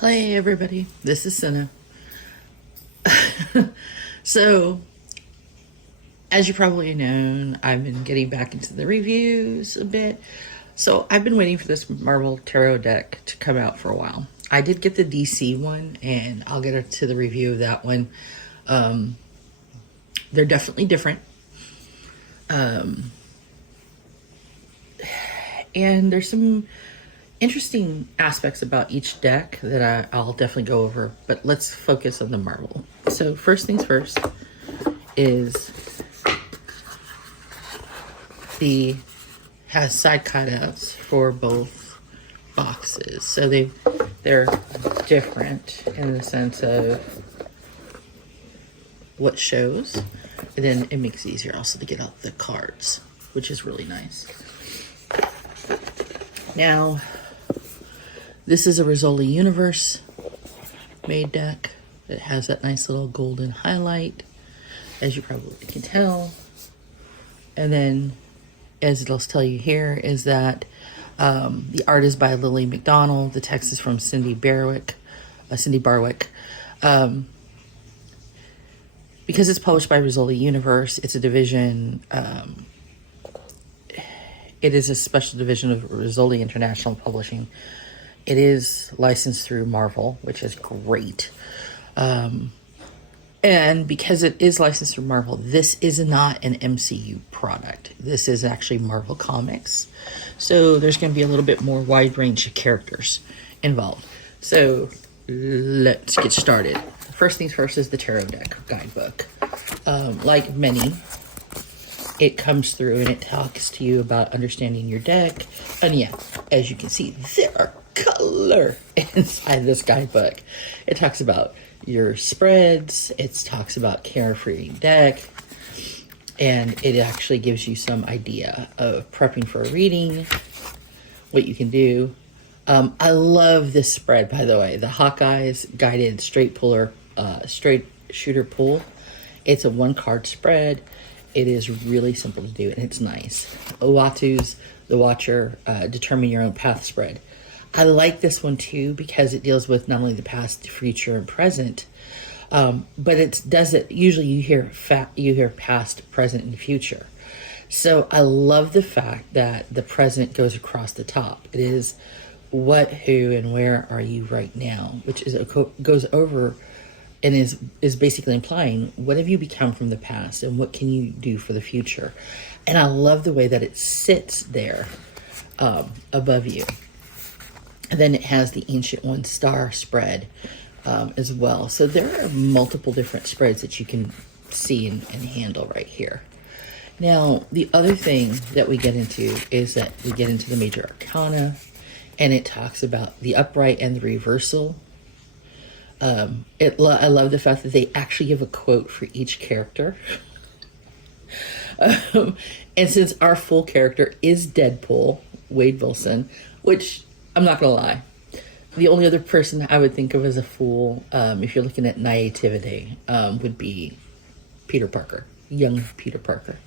Hey everybody, this is Senna. So, as you probably know, I've been getting back into the reviews a bit. So I've been waiting for this Marvel Tarot deck to come out for a while. I did get the DC one, and I'll get to the review of that one. They're definitely different. And there's some interesting aspects about each deck that I'll definitely go over, but let's focus on the Marvel. So first things first is has side cutouts for both boxes. So they're different in the sense of what shows, and then it makes it easier also to get out the cards, which is really nice. Now, this is a Rizzoli Universe made deck. It has that nice little golden highlight, as you probably can tell. And then, as it'll tell you here, is that the art is by Lily McDonnell. The text is from Syndee Barwick. Because it's published by Rizzoli Universe, it's a division. It is a special division of Rizzoli International Publishing. It is licensed through Marvel, which is great. And because it is licensed through Marvel, this is not an MCU product. This is actually Marvel Comics. So there's going to be a little bit more wide range of characters involved. So let's get started. First things first is the Tarot deck guidebook. Like many, it comes through and it talks to you about understanding your deck. And yeah, as you can see, there are color inside this guidebook. It talks about your spreads. It talks about carefree deck. And it actually gives you some idea of prepping for a reading, what you can do. I love this spread, by the way. The Hawkeye's Guided Straight Shooter Pull. It's a 1-card spread. It is really simple to do, and it's nice. Uatu's The Watcher, Determine Your Own Path spread. I like this one too because it deals with not only the past, future, and present, but it does it. Usually, you hear past, present, and future. So I love the fact that the present goes across the top. It is what, who, and where are you right now, which goes over and is basically implying what have you become from the past and what can you do for the future. And I love the way that it sits there above you. And then it has the Ancient One star spread as well. So there are multiple different spreads that you can see and handle right here. Now, the other thing that we get into is that we get into the major arcana, and it talks about the upright and the reversal. I love the fact that they actually give a quote for each character. And since our full character is Deadpool, Wade Wilson, which I'm not going to lie, the only other person I would think of as a fool, if you're looking at naivety, would be Peter Parker, young Peter Parker.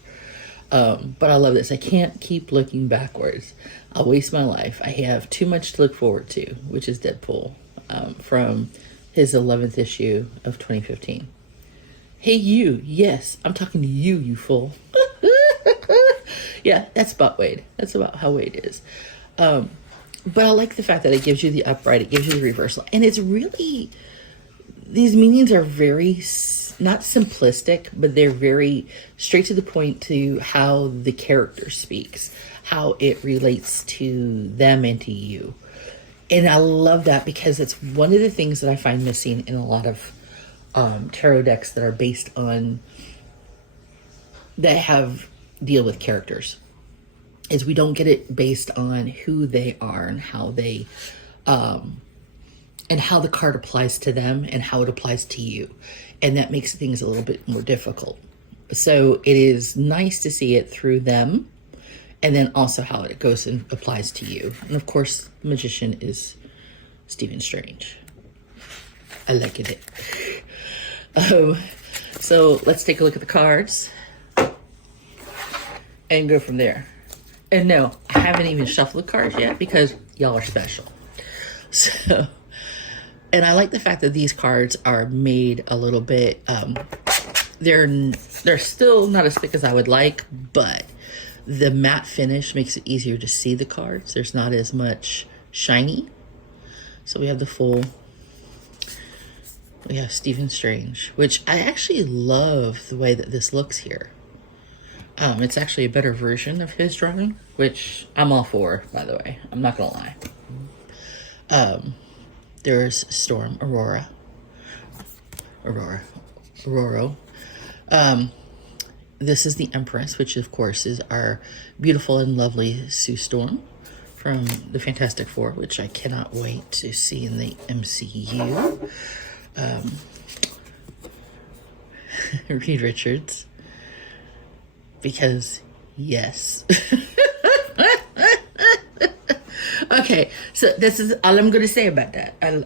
But I love this. I can't keep looking backwards. I'll waste my life. I have too much to look forward to, which is Deadpool, from his 11th issue of 2015. Hey, you. Yes, I'm talking to you, you fool. Yeah, that's about Wade. That's about how Wade is. But I like the fact that it gives you the upright, it gives you the reversal. And it's really, these meanings are very, not simplistic, but they're very straight to the point to how the character speaks, how it relates to them and to you. And I love that because it's one of the things that I find missing in a lot of tarot decks that are based on, that deal with characters, is we don't get it based on who they are and how they, and how the card applies to them and how it applies to you. And that makes things a little bit more difficult. So it is nice to see it through them, and then also how it goes and applies to you. And of course, the magician is Stephen Strange. I like it. So let's take a look at the cards and go from there. And no, I haven't even shuffled the cards yet because y'all are special. So And I like the fact that these cards are made a little bit, they're still not as thick as I would like, but the matte finish makes it easier to see the cards. There's not as much shiny. So we have the full, we have Stephen Strange, which I actually love the way that this looks here. It's actually a better version of his drawing, which I'm all for, by the way. I'm not gonna lie. There's Storm, Aurora. This is the Empress, which of course is our beautiful and lovely Sue Storm from the Fantastic Four, which I cannot wait to see in the MCU. Reed Richards, because yes. Okay, so this is all I'm going to say about that. And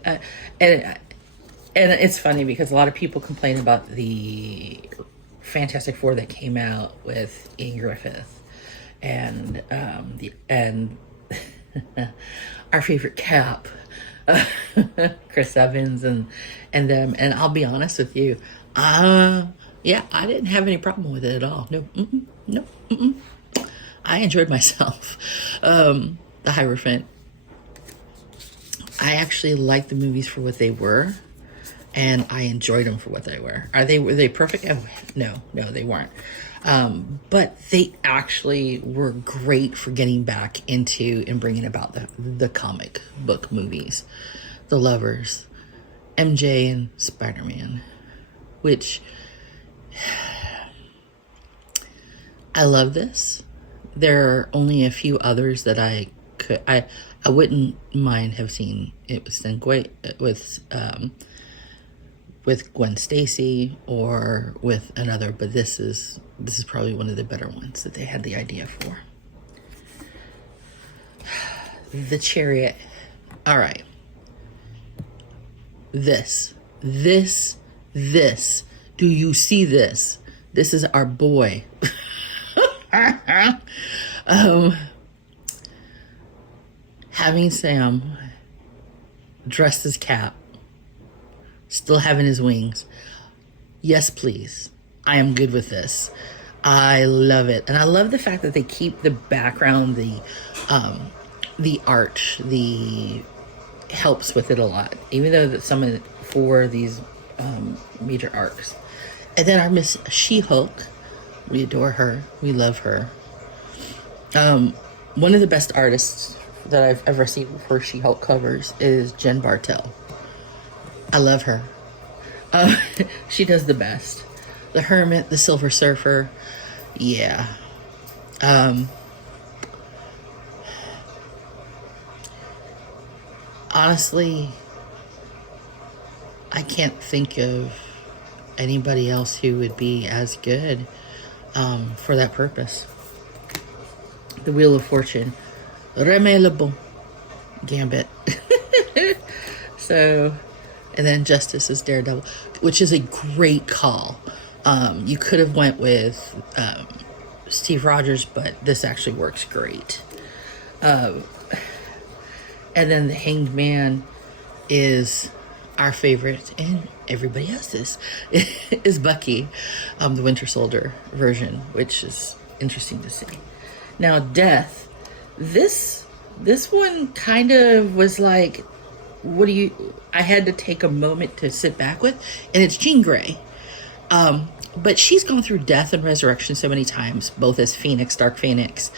it's funny because a lot of people complain about the Fantastic Four that came out with Ian Griffith and our favorite Cap, Chris Evans and them. And I'll be honest with you, yeah, I didn't have any problem with it at all. No, I enjoyed myself. The Hierophant. I actually liked the movies for what they were, and I enjoyed them for what they were. Were they perfect? Oh, no, they weren't. But they actually were great for getting back into and bringing about the comic book movies, The Lovers, MJ and Spider-Man, which I love this. There are only a few others that I wouldn't mind have seen it with Gwen Stacy or with another, but this is probably one of the better ones that they had the idea for. The Chariot. All right. This. Do you see this? This is our boy. Having Sam dressed as Cap, still having his wings. Yes, please. I am good with this. I love it. And I love the fact that they keep the background, the art, helps with it a lot. Even though that some of it for these major arcs. And then our Miss She-Hulk. We adore her. We love her. One of the best artists that I've ever seen for She-Hulk covers is Jen Bartel. I love her. She does the best. The Hermit, the Silver Surfer. Yeah. Honestly, I can't think of anybody else who would be as good for that purpose. The Wheel of Fortune. Reme Le Bon. Gambit. So, and then Justice is Daredevil, which is a great call. You could have went with Steve Rogers, but this actually works great. And then the Hanged Man is our favorite, and everybody else's is Bucky, the Winter Soldier version, which is interesting to see. Now, Death. This one kind of was like, I had to take a moment to sit back with, and it's Jean Grey. But she's gone through death and resurrection so many times, both as Phoenix, Dark Phoenix,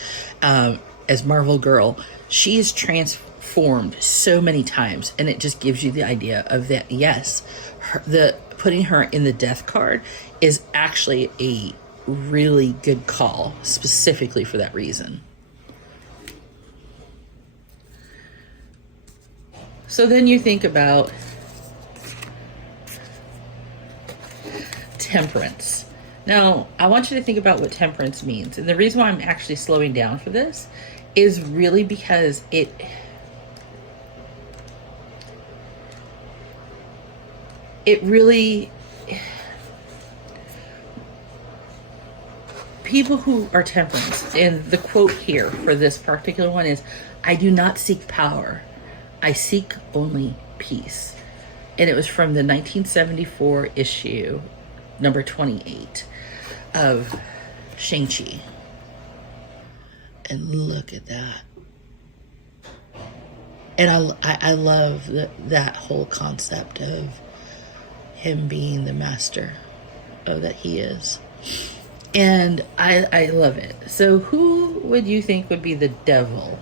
as Marvel Girl. She is transformed so many times, and it just gives you the idea of that, yes, putting her in the death card is actually a really good call, specifically for that reason. So then you think about temperance. Now, I want you to think about what temperance means. And the reason why I'm actually slowing down for this is really because it really, people who are temperance, and the quote here for this particular one is, "I do not seek power. I seek only peace." And it was from the 1974 issue, number 28 of Shang-Chi. And look at that. And I love that whole concept of him being the master that he is. And I love it. So who would you think would be the devil?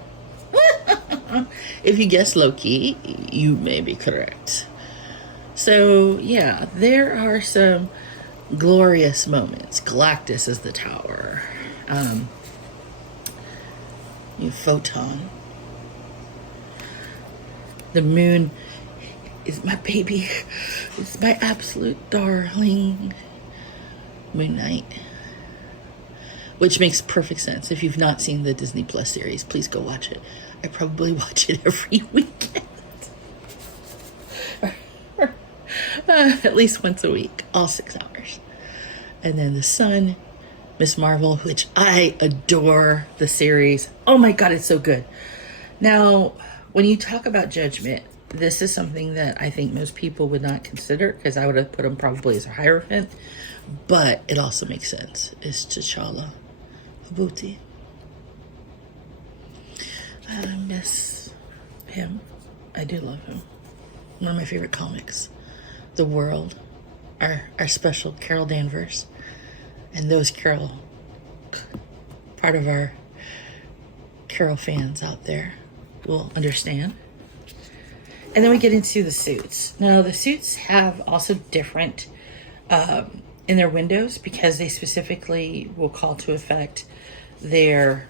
If you guess Loki, you may be correct. So yeah, there are some glorious moments. Galactus is the tower. Photon. The moon is my baby. It's my absolute darling. Moon Knight. Which makes perfect sense. If you've not seen the Disney Plus series, please go watch it. I probably watch it every weekend. At least once a week. All 6 hours. And then the sun, Miss Marvel, which I adore the series. Oh my God, it's so good. Now, when you talk about judgment, this is something that I think most people would not consider, because I would have put him probably as a Hierophant, but it also makes sense. It's T'Challa, Abuti. I miss him. I do love him. One of my favorite comics. The World, our special Carol Danvers, and those Carol, part of our Carol fans out there will understand. And then we get into the suits. Now, the suits have also different in their windows, because they specifically will call to effect their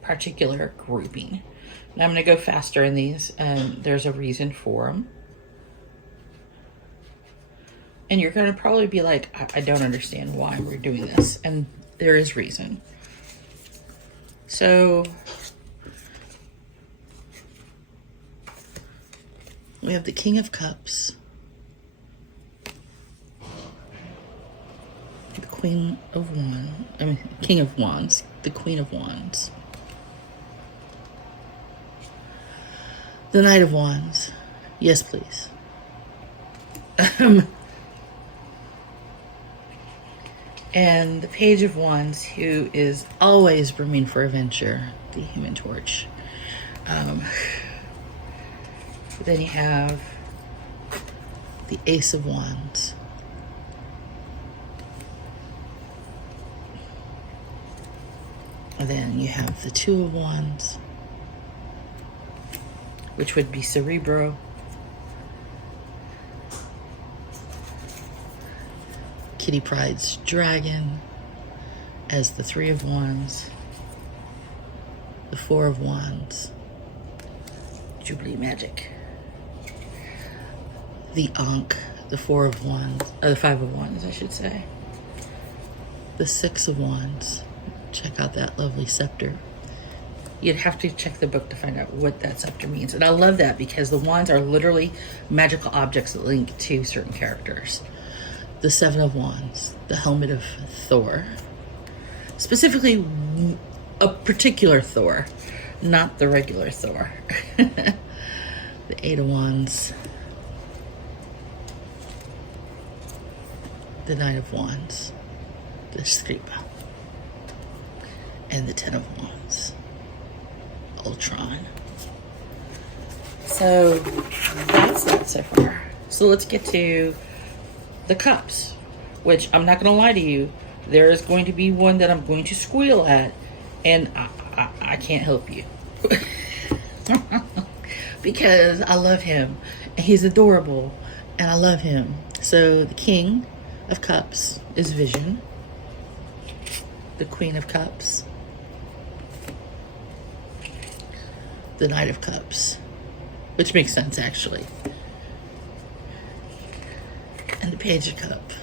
particular grouping. Now, I'm going to go faster in these, and there's a reason for them. And you're going to probably be like, I don't understand why we're doing this. And there is reason. So we have the King of Cups, the Queen of Wands, King of Wands, the Queen of Wands, the Knight of Wands. Yes, please. And the Page of Wands, who is always brimming for adventure, the Human Torch. Then you have the Ace of Wands. And then you have the Two of Wands, which would be Cerebro. Kitty Pryde's dragon as the Three of Wands, the Four of Wands, Jubilee Magic, the Ankh, the Four of Wands, or the Five of Wands, I should say, the Six of Wands. Check out that lovely scepter. You'd have to check the book to find out what that scepter means. And I love that, because the wands are literally magical objects that link to certain characters. The Seven of Wands, the helmet of Thor. Specifically, a particular Thor, not the regular Thor. The Eight of Wands. The Knight of Wands. The Skripa. And the Ten of Wands. Ultron. So that's that so far. So let's get to the cups, which I'm not going to lie to you, there is going to be one that I'm going to squeal at, and I can't help you. Because I love him, and he's adorable, and I love him. So the King of Cups is Vision. The Queen of Cups. The Knight of Cups, which makes sense actually. And the Page of Cups.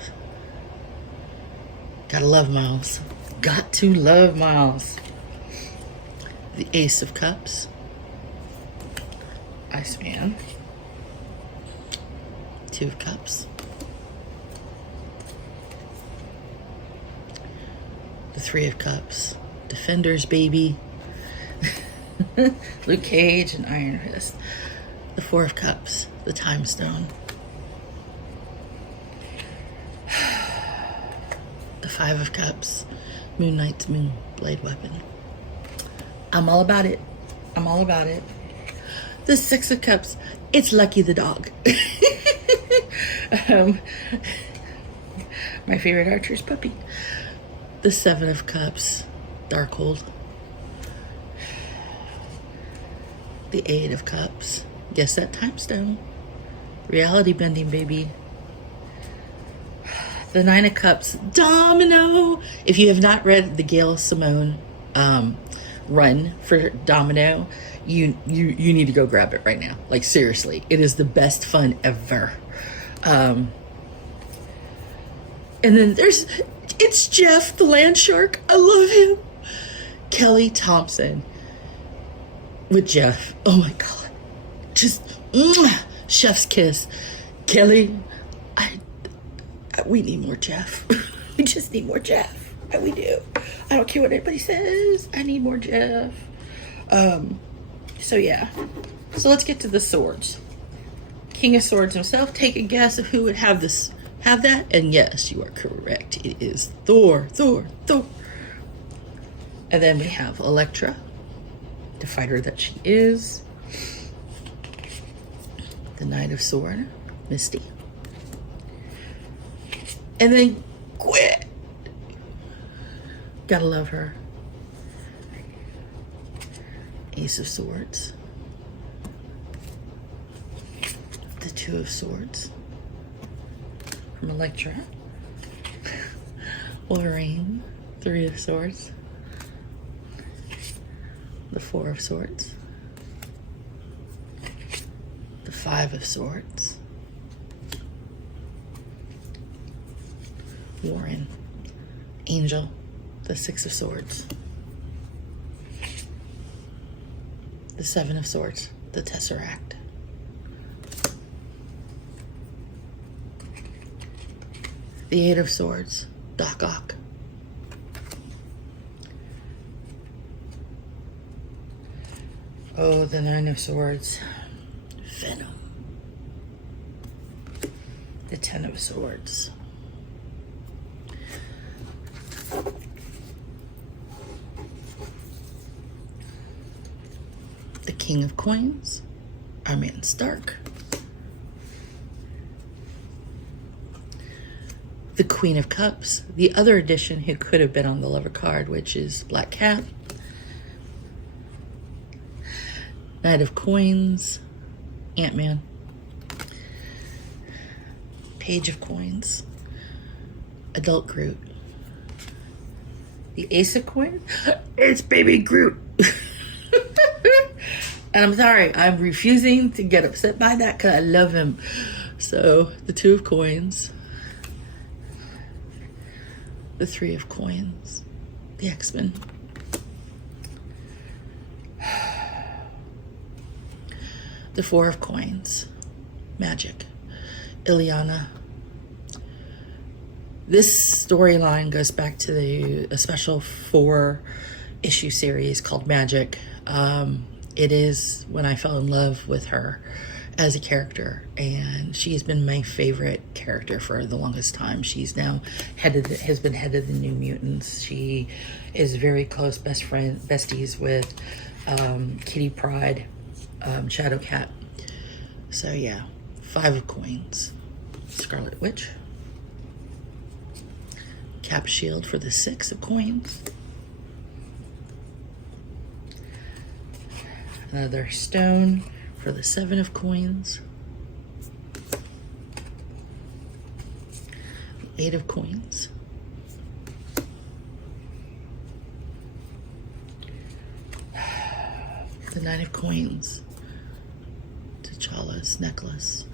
Gotta love Miles. Got to love Miles. The Ace of Cups. Iceman. Two of Cups. The Three of Cups. Defenders, baby. Luke Cage and Iron Fist. The Four of Cups, the Time Stone. The Five of Cups, Moon Knight's Moon Blade Weapon. I'm all about it. I'm all about it. The Six of Cups, it's Lucky the dog. My favorite Archer's puppy. The Seven of Cups, Darkhold. The Eight of Cups, guess that Time Stone. Reality bending, baby. The Nine of Cups, Domino. If you have not read the Gail Simone run for Domino, you need to go grab it right now. Like, seriously, it is the best fun ever. And then it's Jeff the Land Shark. I love him. Kelly Thompson with Jeff. Oh my God, just chef's kiss. Kelly, we need more Jeff. We just need more Jeff. We do. I don't care what anybody says. I need more Jeff. So yeah. So let's get to the swords. King of Swords himself. Take a guess of who would have that. And yes, you are correct. It is Thor. And then we have Elektra, the fighter that she is. The Knight of Sword, Misty. And then Quit. Gotta love her. Ace of Swords. The Two of Swords. From Elektra. Wolverine. Three of Swords. The Four of Swords. The Five of Swords. Warren. Angel. The Six of Swords. The Seven of Swords. The Tesseract. The Eight of Swords. Doc Ock. Oh, the Nine of Swords. Venom. The Ten of Swords. The King of Coins, our man Stark. The Queen of Cups, the other edition who could have been on the Lover card, which is Black Cat. Knight of Coins, Ant-Man. Page of Coins, Adult Groot. The Ace of Coins, it's Baby Groot. And I'm sorry, I'm refusing to get upset by that because I love him. So, the Two of Coins. The Three of Coins. The X-Men. The Four of Coins. Magic. Ileana. This storyline goes back to a special 4-issue series called Magic. It is when I fell in love with her as a character, and she's been my favorite character for the longest time. She's now has been head of the New Mutants. She is very close besties with Kitty Pryde, Shadowcat. So yeah, Five of Coins, Scarlet Witch. Cap Shield for the Six of Coins. Another stone for the Seven of Coins. The Eight of Coins. The Nine of Coins. T'Challa's necklace.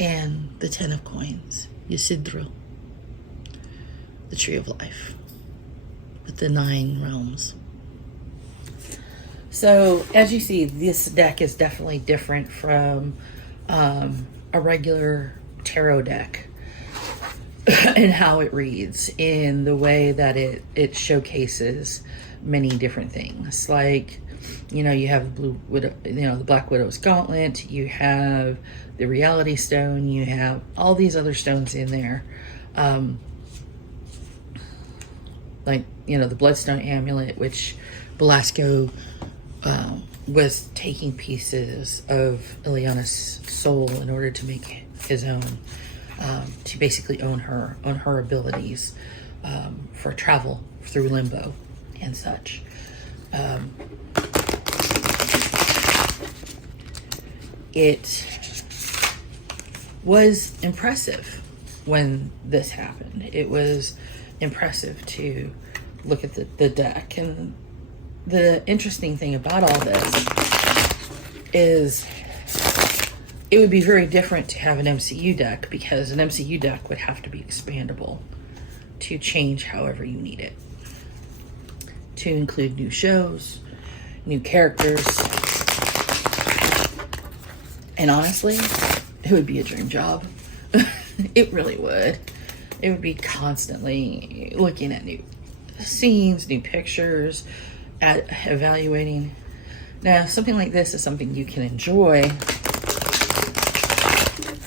And the Ten of Coins. Ysidril. The Tree of Life. With the 9 realms. So, as you see, this deck is definitely different from a regular tarot deck in how it reads, in the way that it showcases many different things. Like, you have Blue Widow, the Black Widow's Gauntlet, you have the Reality Stone, you have all these other stones in there. Like, the Bloodstone Amulet, which Belasco was taking pieces of Ileana's soul in order to make his own, to basically own her abilities for travel through limbo and such. It was impressive when this happened. It was impressive to look at the deck. And the interesting thing about all this is it would be very different to have an MCU deck, because an MCU deck would have to be expandable to change however you need it, to include new shows, new characters. And honestly, it would be a dream job. It really would. It would be constantly looking at new scenes, new pictures, evaluating. Now, something like this is something you can enjoy.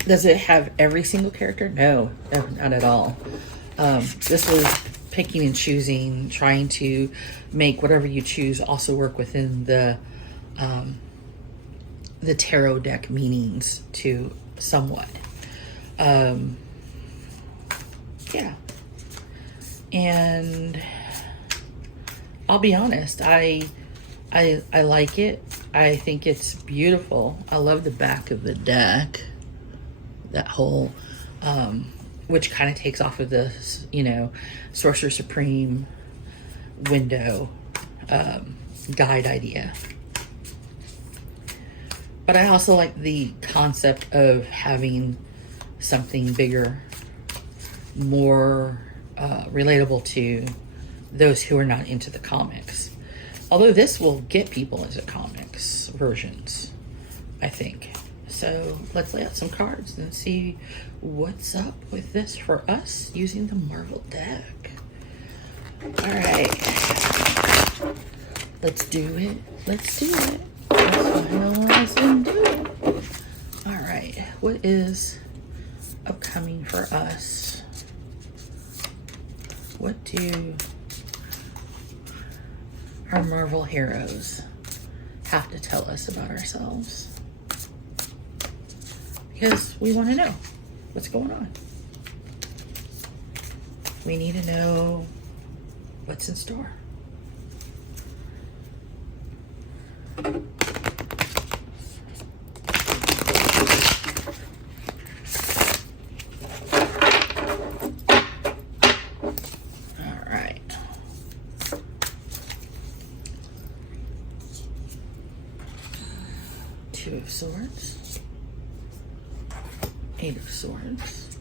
Does it have every single character? No, not at all. This was picking and choosing, trying to make whatever you choose also work within the tarot deck meanings to somewhat. Yeah. And I'll be honest, I like it. I think it's beautiful. I love the back of the deck. That whole, which kind of takes off of this, Sorcerer Supreme window guide idea. But I also like the concept of having something bigger, more relatable to those who are not into the comics. Although this will get people into comics versions, I think. So let's lay out some cards and see what's up with this for us using the Marvel deck. All right. Let's do it. Let's finalize and do it. All right. What is upcoming for us? What do our Marvel heroes have to tell us about ourselves? Because we want to know what's going on. We need to know what's in store. Two of Swords, Eight of Swords,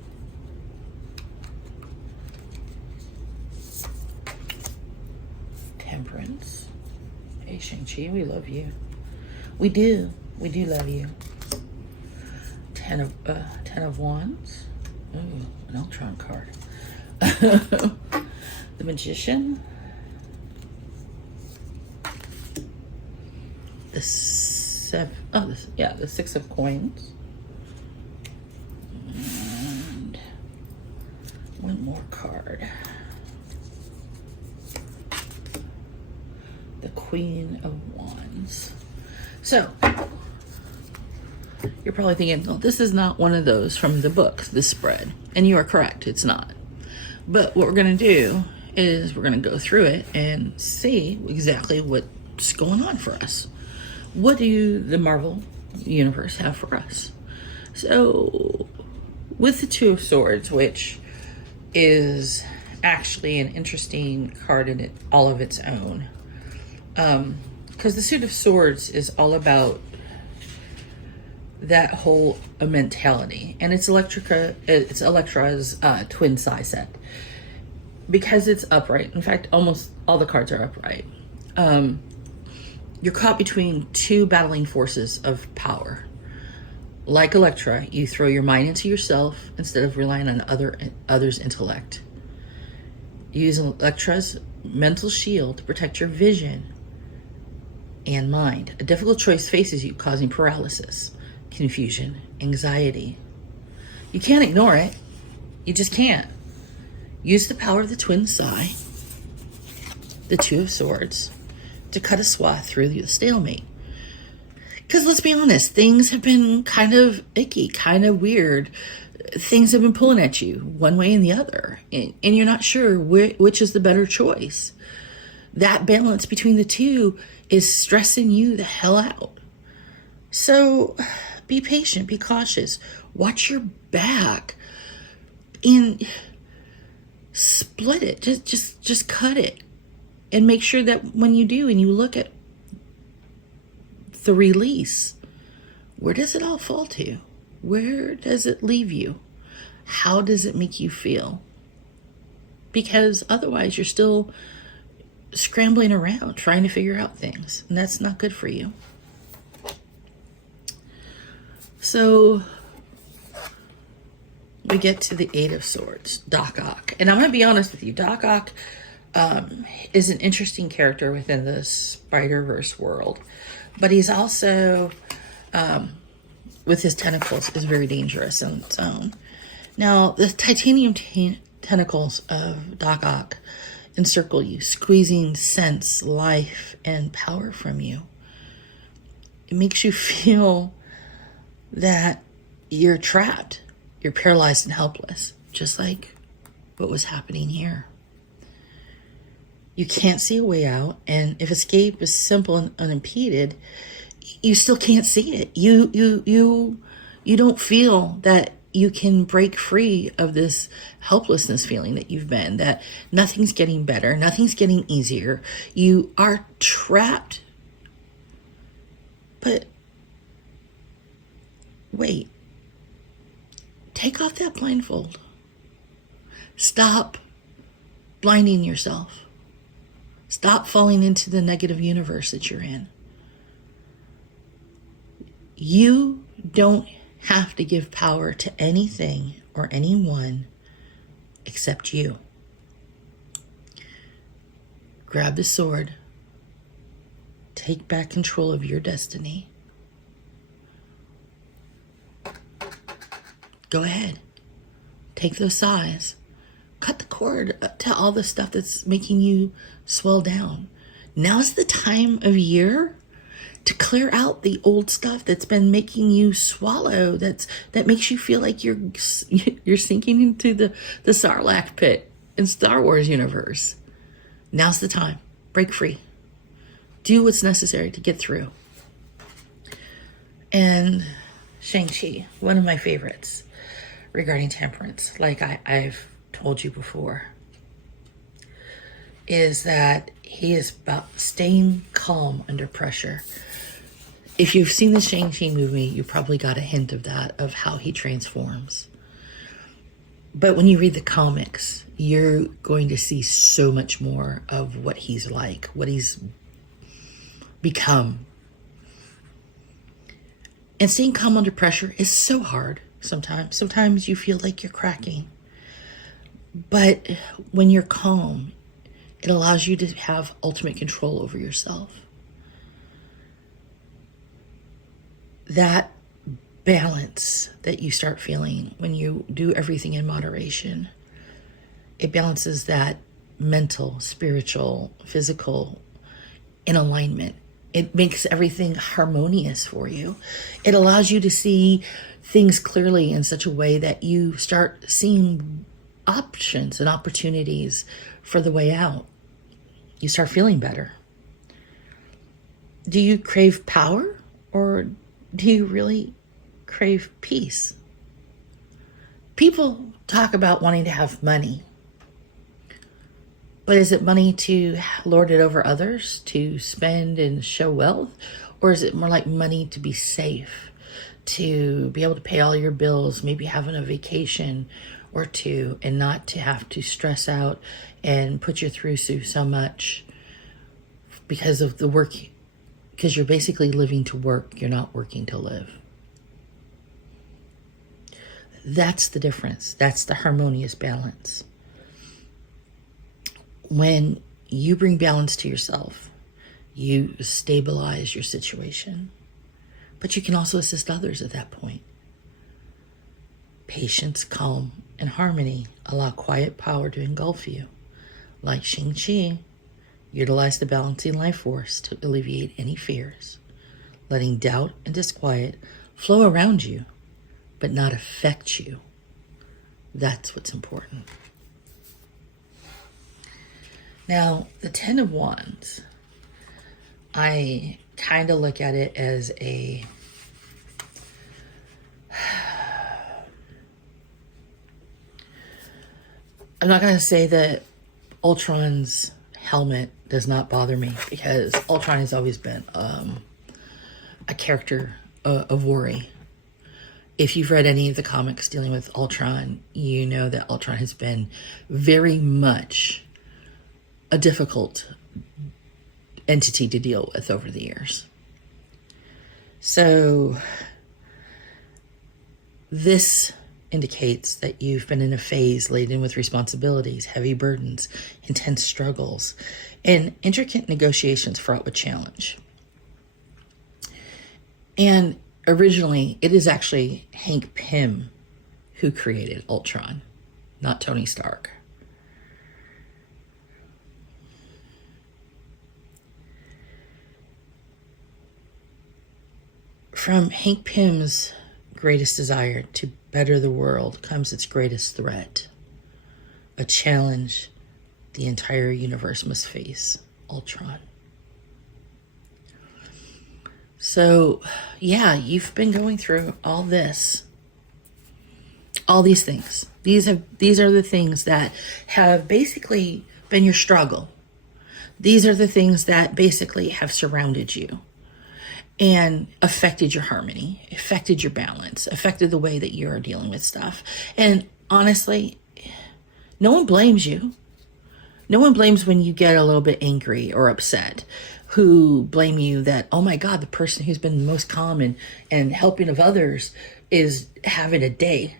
Temperance. Hey, Shang-Chi, we love you. We do love you. Ten of Wands. Ooh, an Ultron card. The Magician. The Six of Coins. And one more card. The Queen of Wands. So, you're probably thinking, oh, this is not one of those from the book, this spread. And you are correct, it's not. But what we're going to do is we're going to go through it and see exactly what's going on for us. What do the Marvel Universe have for us? So, with the Two of Swords, which is actually an interesting card in all of its own, because the Suit of Swords is all about that whole mentality, and it's Elektra's twin size set, because it's upright. In fact, almost all the cards are upright. You're caught between two battling forces of power. Like Elektra, you throw your mind into yourself instead of relying on others' intellect. You use Electra's mental shield to protect your vision and mind. A difficult choice faces you, causing paralysis, confusion, anxiety. You can't ignore it. You just can't. Use the power of the twin Sai, the Two of Swords, to cut a swath through the stalemate. Because let's be honest, things have been kind of icky, kind of weird. Things have been pulling at you one way and the other. And you're not sure which is the better choice. That balance between the two is stressing you the hell out. So be patient, be cautious. Watch your back. And split it. Just cut it. And make sure that when you do and you look at the release, where does it all fall to? Where does it leave you? How does it make you feel? Because otherwise you're still scrambling around trying to figure out things, and that's not good for you. So we get to the Eight of Swords, Doc Ock. And I'm going to be honest with you, Doc Ock is an interesting character within the Spider-Verse world. But he's also, with his tentacles, is very dangerous on its own. Now, the titanium tentacles of Doc Ock encircle you, squeezing sense, life, and power from you. It makes you feel that you're trapped. You're paralyzed and helpless, just like what was happening here. You can't see a way out, and if escape is simple and unimpeded, you still can't see it. You don't feel that you can break free of this helplessness feeling that you've been, that nothing's getting better, nothing's getting easier. You are trapped. But wait. Take off that blindfold. Stop blinding yourself. Stop falling into the negative universe that you're in. You don't have to give power to anything or anyone except you. Grab the sword. Take back control of your destiny. Go ahead. Take those sighs. Cut the cord to all the stuff that's making you swell down. Now's the time of year to clear out the old stuff that's been making you swallow, that makes you feel like you're sinking into the Sarlacc pit in Star Wars universe. Now's the time. Break free. Do what's necessary to get through. And Shang-Chi, one of my favorites regarding temperance, like I've told you before, is that he is about staying calm under pressure. If you've seen the Shang-Chi movie, you probably got a hint of that, of how he transforms. But when you read the comics, you're going to see so much more of what he's like, what he's become. And staying calm under pressure is so hard sometimes. Sometimes you feel like you're cracking. But when you're calm, it allows you to have ultimate control over yourself. That balance that you start feeling when you do everything in moderation, it balances that mental, spiritual, physical in alignment. It makes everything harmonious for you. It allows you to see things clearly in such a way that you start seeing options and opportunities for the way out. You start feeling better. Do you crave power, or do you really crave peace? People talk about wanting to have money, but is it money to lord it over others, to spend and show wealth? Or is it more like money to be safe, to be able to pay all your bills, maybe having a vacation or two, and not to have to stress out and put you through so much because of the work, because you're basically living to work, you're not working to live. That's the difference. That's the harmonious balance. When you bring balance to yourself, you stabilize your situation. But you can also assist others at that point. Patience, calm, and harmony allow quiet power to engulf you. Like Xing Qi, utilize the balancing life force to alleviate any fears, letting doubt and disquiet flow around you, but not affect you. That's what's important. Now, the Ten of Wands, I kind of look at it as I'm not going to say that Ultron's helmet does not bother me, because Ultron has always been a character of worry. If you've read any of the comics dealing with Ultron, you know that Ultron has been very much a difficult entity to deal with over the years. So this indicates that you've been in a phase laden with responsibilities, heavy burdens, intense struggles, and intricate negotiations fraught with challenge. And originally, it is actually Hank Pym who created Ultron, not Tony Stark. From Hank Pym's greatest desire to better the world comes its greatest threat, a challenge the entire universe must face, Ultron. So, yeah, you've been going through all this, all these things. These are the things that have basically been your struggle. These are the things that basically have surrounded you and affected your harmony, affected your balance, affected the way that you're dealing with stuff. And honestly, no one blames you. No one blames when you get a little bit angry or upset, who blame you that, oh my God, the person who's been the most calm and helping of others is having a day.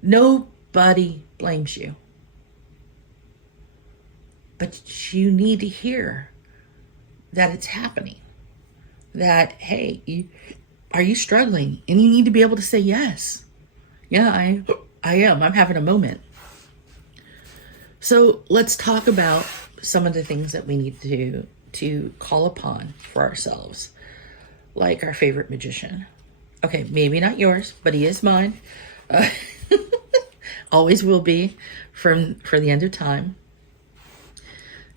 Nobody blames you. But you need to hear that it's happening. That, hey, are you struggling? And you need to be able to say yes. Yeah, I am. I'm having a moment. So let's talk about some of the things that we need to call upon for ourselves, like our favorite magician. Okay, maybe not yours, but he is mine. Always will be for the end of time.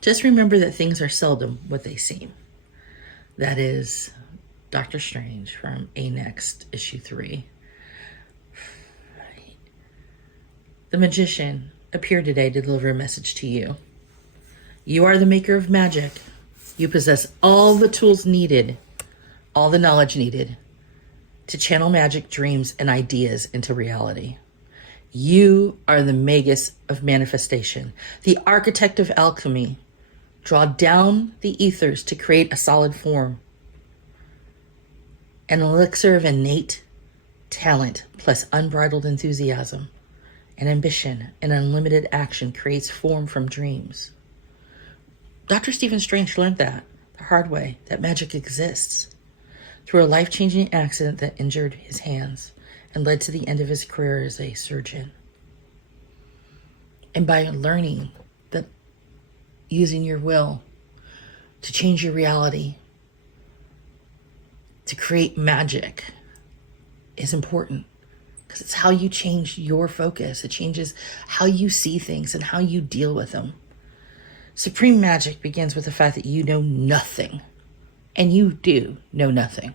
Just remember that things are seldom what they seem. That is Doctor Strange from A-Next issue 3. The magician appeared today to deliver a message to you. You are the maker of magic. You possess all the tools needed, all the knowledge needed to channel magic, dreams, and ideas into reality. You are the magus of manifestation, the architect of alchemy. Draw down the ethers to create a solid form. An elixir of innate talent plus unbridled enthusiasm and ambition and unlimited action creates form from dreams. Dr. Stephen Strange learned that the hard way, that magic exists. Through a life-changing accident that injured his hands and led to the end of his career as a surgeon. And by learning that using your will to change your reality, to create magic, is important, because it's how you change your focus. It changes how you see things and how you deal with them. Supreme magic begins with the fact that you know nothing, and you do know nothing.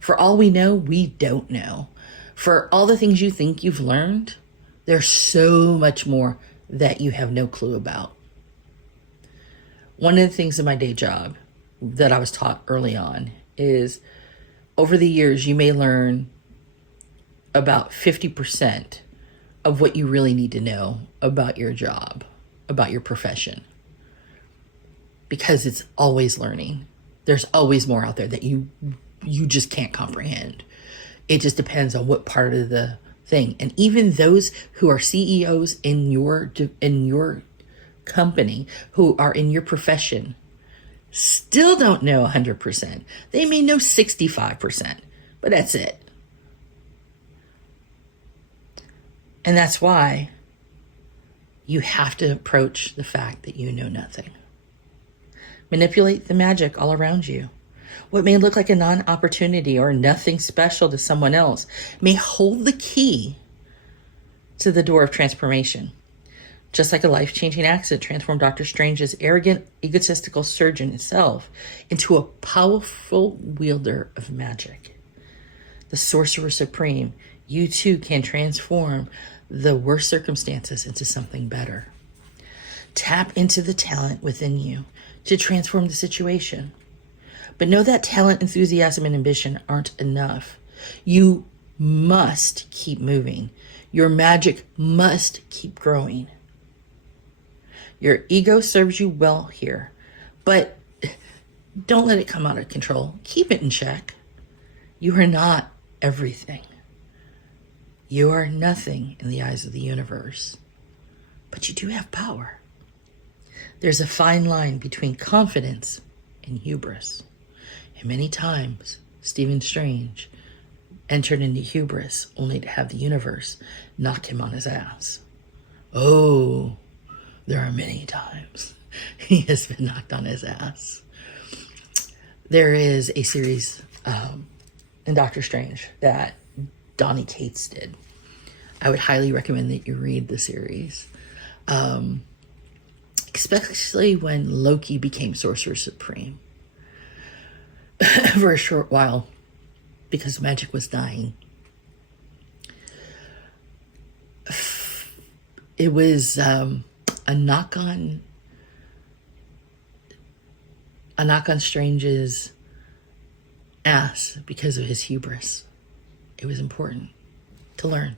For all we know, we don't know. For all the things you think you've learned, there's so much more that you have no clue about. One of the things in my day job that I was taught early on is, over the years, you may learn about 50% of what you really need to know about your job, about your profession. Because it's always learning. There's always more out there that you just can't comprehend. It just depends on what part of the thing. And even those who are CEOs in your company who are in your profession still don't know 100%. They may know 65%, but that's it. And that's why you have to approach the fact that you know nothing. Manipulate the magic all around you. What may look like a non-opportunity or nothing special to someone else may hold the key to the door of transformation. Just like a life-changing accident transformed Dr. Strange's arrogant, egotistical surgeon himself into a powerful wielder of magic. The Sorcerer Supreme, you too can transform the worst circumstances into something better. Tap into the talent within you to transform the situation. But know that talent, enthusiasm, and ambition aren't enough. You must keep moving. Your magic must keep growing. Your ego serves you well here, but don't let it come out of control. Keep it in check. You are not everything. You are nothing in the eyes of the universe, but you do have power. There's a fine line between confidence and hubris. And many times, Stephen Strange entered into hubris only to have the universe knock him on his ass. Oh, there are many times he has been knocked on his ass. There is a series in Doctor Strange that Donny Cates did. I would highly recommend that you read the series. Especially when Loki became Sorcerer Supreme. For a short while, because magic was dying. It was a knock on Strange's ass because of his hubris. It was important to learn.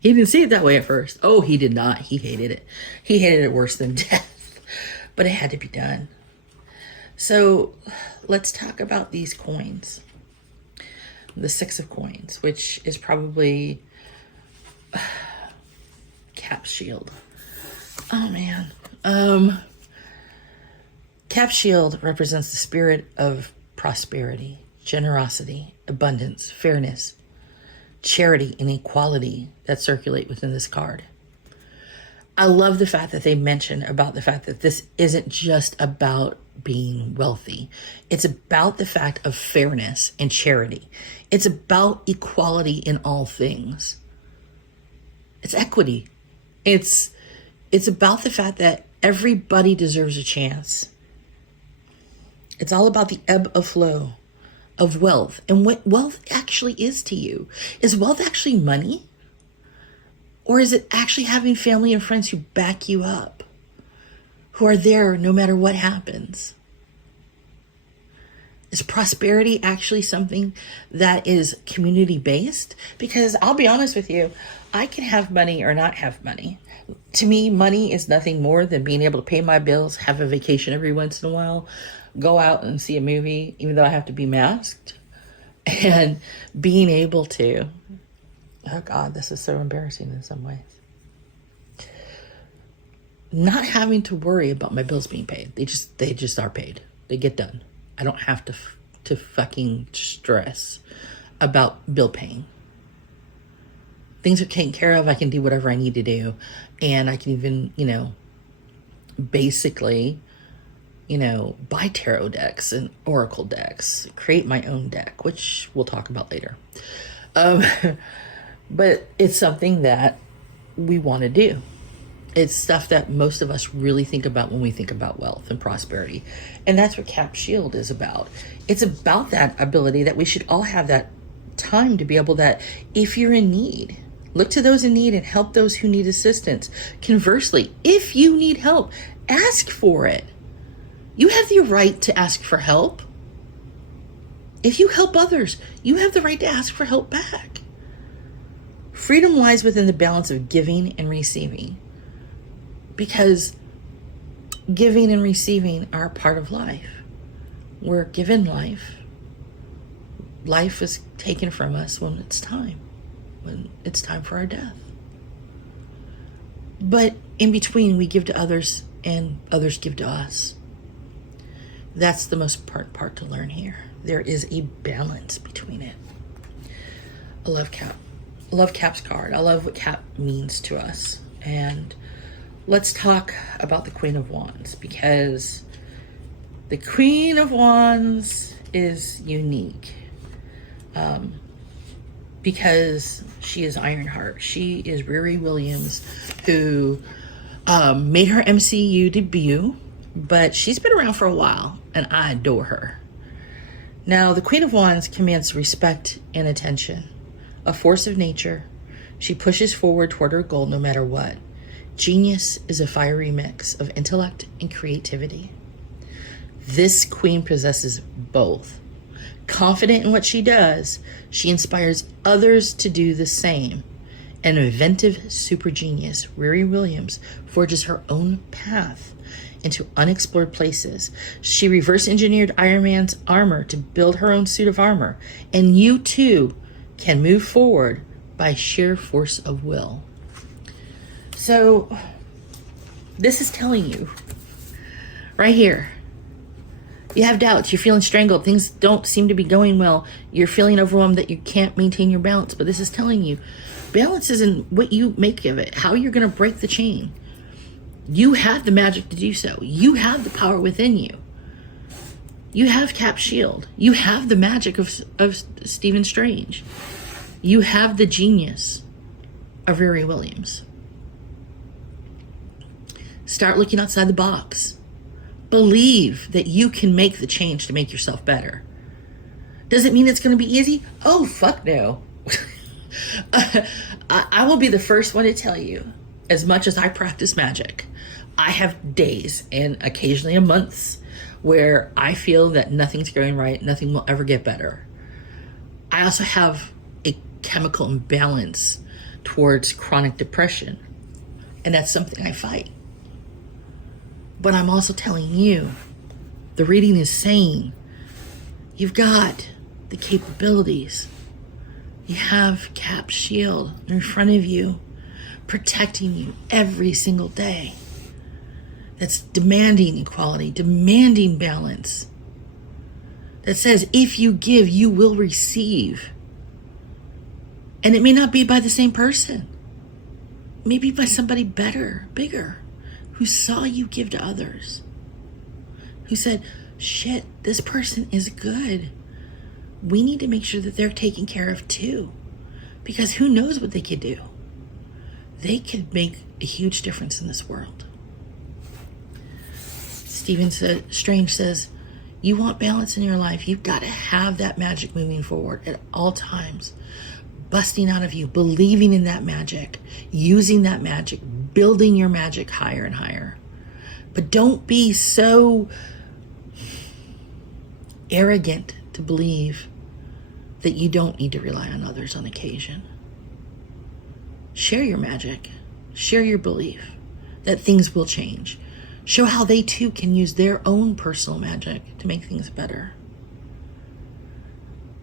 He didn't see it that way at first. Oh, he did not. He hated it. He hated it worse than death. But it had to be done. So let's talk about these coins. The Six of Coins, which is probably Cap's shield. Oh, man. Cap's shield represents the spirit of prosperity, generosity, abundance, fairness, charity, and equality that circulate within this card. I love the fact that they mention about the fact that this isn't just about being wealthy. It's about the fact of fairness and charity. It's about equality in all things. It's equity. It's about the fact that everybody deserves a chance. It's all about the ebb of flow of wealth and what wealth actually is to you. Is wealth actually money? Or is it actually having family and friends who back you up, who are there no matter what happens? Is prosperity actually something that is community-based? Because I'll be honest with you, I can have money or not have money. To me, money is nothing more than being able to pay my bills, have a vacation every once in a while, go out and see a movie, even though I have to be masked, and being able to... Oh God, this is so embarrassing in some ways. Not having to worry about my bills being paid. They just are paid. They get done. I don't have to fucking stress about bill paying. Things are taken care of. I can do whatever I need to do. And I can even, basically, buy tarot decks and oracle decks, create my own deck, which we'll talk about later. But it's something that we want to do. It's stuff that most of us really think about when we think about wealth and prosperity. And that's what Cap Shield is about. It's about that ability that we should all have that time to be able that if you're in need, look to those in need and help those who need assistance. Conversely, if you need help, ask for it. You have the right to ask for help. If you help others, you have the right to ask for help back. Freedom lies within the balance of giving and receiving, because giving and receiving are a part of life. We're given life. Life is taken from us when it's time for our death. But in between, we give to others and others give to us. That's the most important part to learn here. There is a balance between it. I love Cap. I love Cap's card. I love what Cap means to us. And let's talk about the Queen of Wands, because the Queen of Wands is unique. Because she is Ironheart. She is Riri Williams, who made her MCU debut, but she's been around for a while, and I adore her. Now, the Queen of Wands commands respect and attention. A force of nature, she pushes forward toward her goal no matter what. Genius is a fiery mix of intellect and creativity. This queen possesses both. Confident in what she does, she inspires others to do the same. An inventive super genius, Riri Williams forges her own path into unexplored places. She reverse engineered Iron Man's armor to build her own suit of armor. And you too can move forward by sheer force of will. So this is telling you right here, you have doubts, you're feeling strangled, things don't seem to be going well, you're feeling overwhelmed that you can't maintain your balance. But this is telling you, balance isn't what you make of it, how you're going to break the chain. You have the magic to do so. You have the power within you. You have Cap's shield. You have the magic of Stephen Strange. You have the genius of Riri Williams. Start looking outside the box. Believe that you can make the change to make yourself better. Does it mean it's going to be easy? Oh, fuck no. I will be the first one to tell you, as much as I practice magic, I have days and occasionally months where I feel that nothing's going right, nothing will ever get better. I also have a chemical imbalance towards chronic depression, and that's something I fight. But I'm also telling you, the reading is saying, you've got the capabilities. You have Cap's shield in front of you, protecting you every single day. That's demanding equality, demanding balance. That says, if you give, you will receive. And it may not be by the same person. Maybe by somebody better, bigger, who saw you give to others. Who said, shit, this person is good. We need to make sure that they're taken care of too. Because who knows what they could do? They could make a huge difference in this world. Strange says, you want balance in your life. You've got to have that magic moving forward at all times. Busting out of you, believing in that magic, using that magic, building your magic higher and higher. But don't be so arrogant to believe that you don't need to rely on others on occasion. Share your magic. Share your belief that things will change. Show how they too can use their own personal magic to make things better.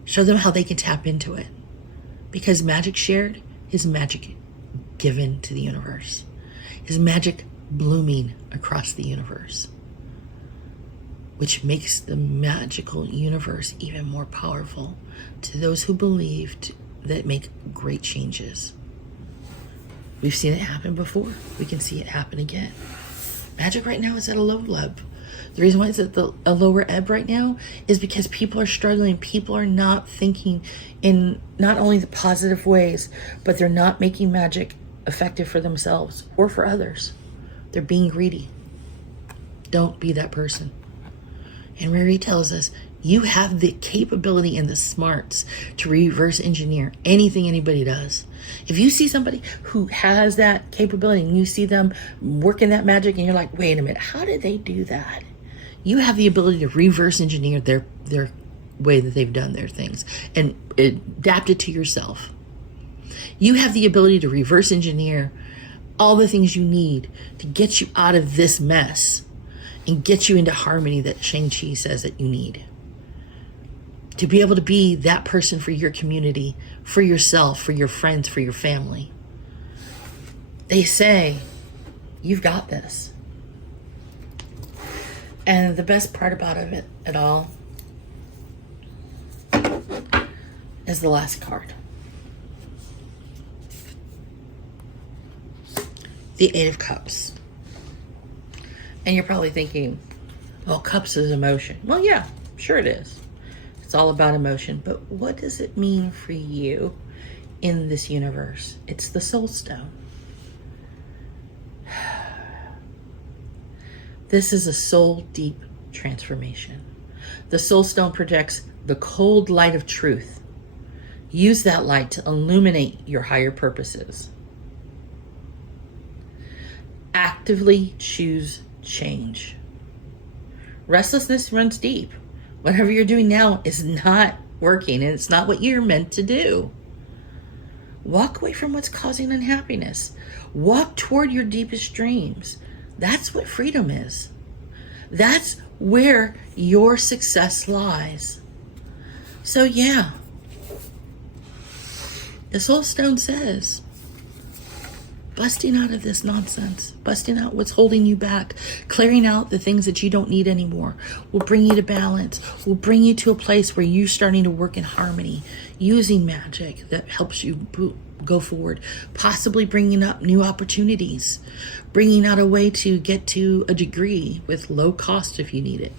Show them how they can tap into it. Because magic shared is magic given to the universe. Is magic blooming across the universe. Which makes the magical universe even more powerful to those who believed that make great changes. We've seen it happen before. We can see it happen again. Magic right now is at a low ebb. The reason why it's at a lower ebb right now is because people are struggling. People are not thinking in not only the positive ways, but they're not making magic effective for themselves or for others. They're being greedy. Don't be that person. And Riri tells us, you have the capability and the smarts to reverse engineer anything anybody does. If you see somebody who has that capability and you see them working that magic and you're like, wait a minute, how did they do that? You have the ability to reverse engineer their way that they've done their things and adapt it to yourself. You have the ability to reverse engineer all the things you need to get you out of this mess and get you into harmony that Shang-Chi says that you need. To be able to be that person for your community, for yourself, for your friends, for your family. They say, you've got this. And the best part about it all is the last card. The Eight of Cups. And you're probably thinking, well, cups is emotion. Well, yeah, sure it is. It's all about emotion. But what does it mean for you in this universe? It's the soul stone. This is a soul deep transformation. The soul stone projects the cold light of truth. Use that light to illuminate your higher purposes. Actively choose change. Restlessness runs deep. Whatever you're doing now is not working, and it's not what you're meant to do. Walk away from what's causing unhappiness. Walk toward your deepest dreams. That's what freedom is. That's where your success lies. So yeah, the soul stone says, busting out of this nonsense, busting out what's holding you back, clearing out the things that you don't need anymore will bring you to balance, will bring you to a place where you're starting to work in harmony, using magic that helps you go forward, possibly bringing up new opportunities, bringing out a way to get to a degree with low cost if you need it,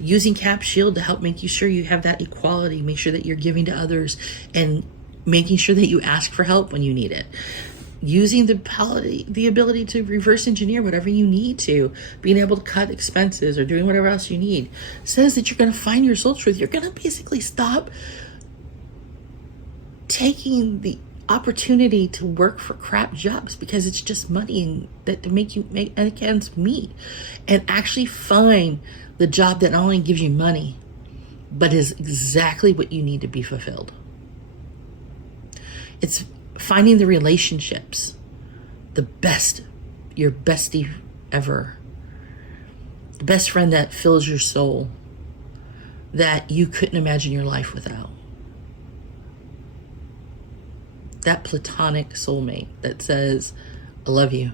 using Cap Shield to help make you sure you have that equality, make sure that you're giving to others and making sure that you ask for help when you need it. Using the ability to reverse engineer whatever you need to, being able to cut expenses or doing whatever else you need, says that you're going to find your soul truth. You're going to basically stop taking the opportunity to work for crap jobs because it's just money and that to make you make ends meet, and actually find the job that not only gives you money but is exactly what you need to be fulfilled. It's finding the relationships, the best, your bestie ever, the best friend that fills your soul, that you couldn't imagine your life without. That platonic soulmate that says, I love you,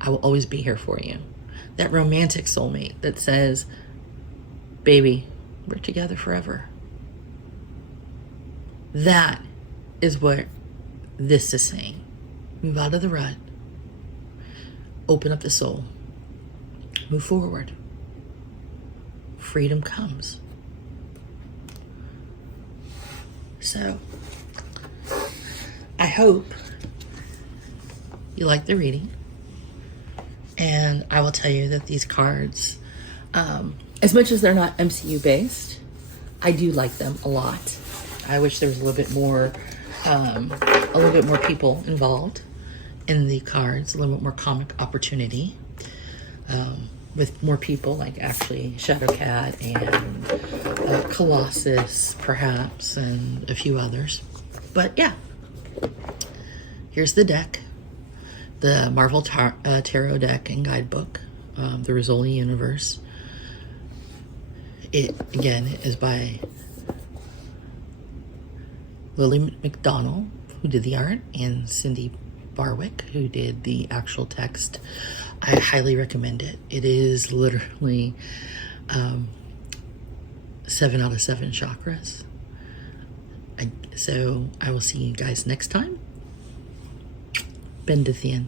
I will always be here for you. That romantic soulmate that says, baby, we're together forever. That is what this is saying. Move out of the rut. Open up the soul. Move forward. Freedom comes. So, I hope you like the reading. And I will tell you that these cards, as much as they're not MCU based, I do like them a lot. I wish there was a little bit more people involved in the cards, a little bit more comic opportunity, with more people like actually Shadowcat and Colossus perhaps, and a few others. But yeah, here's the deck, the Marvel Tarot deck and guidebook, the Rizzoli Universe. It again is by Lily McDonnell, who did the art, and Syndee Barwick, who did the actual text. I highly recommend it. It is literally 7 out of 7 chakras. So I will see you guys next time. Bendithian.